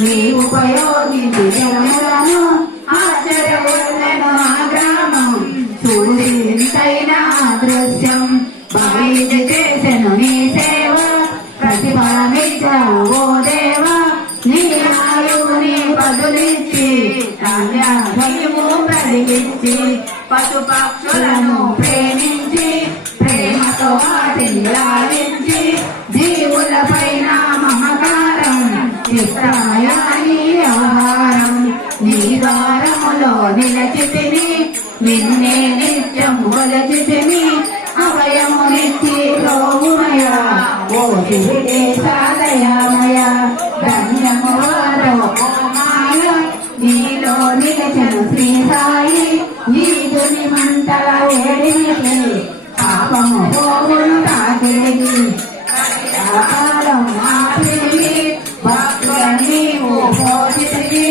నీ ఉపయోగించి జనములను ఆశ్చర్యములను ఆ గ్రామం చూసి ఎంతైన దృశ్యం బాయిది చేసెను నీ సేవ ప్రతిఫలమిచ్చావు ఓ దేవా నీ ఆయువుని బదులిచ్చి ధాన్యము కలిగించి పశుపక్షులను ప్రేమించి ప్రేమతో వాటిని లాలించి జీవుల పైన మమకారం ఇష్టమయాని వ్యవహారం నీ ద్వారములో నిలచితిని నిన్నే నిత్యం కొలచితిని అభయమునిచ్చి రోగుమయ ఓ శివుడేశాలయామయ ధన్యము వారో మాయ నీలో నిలచను శ్రీ సాయి ఈదుని మంటల వేడికి పాపము పోగును తాకిడికి కాలం ఆపిడి భక్తుల నీవు పోషితికి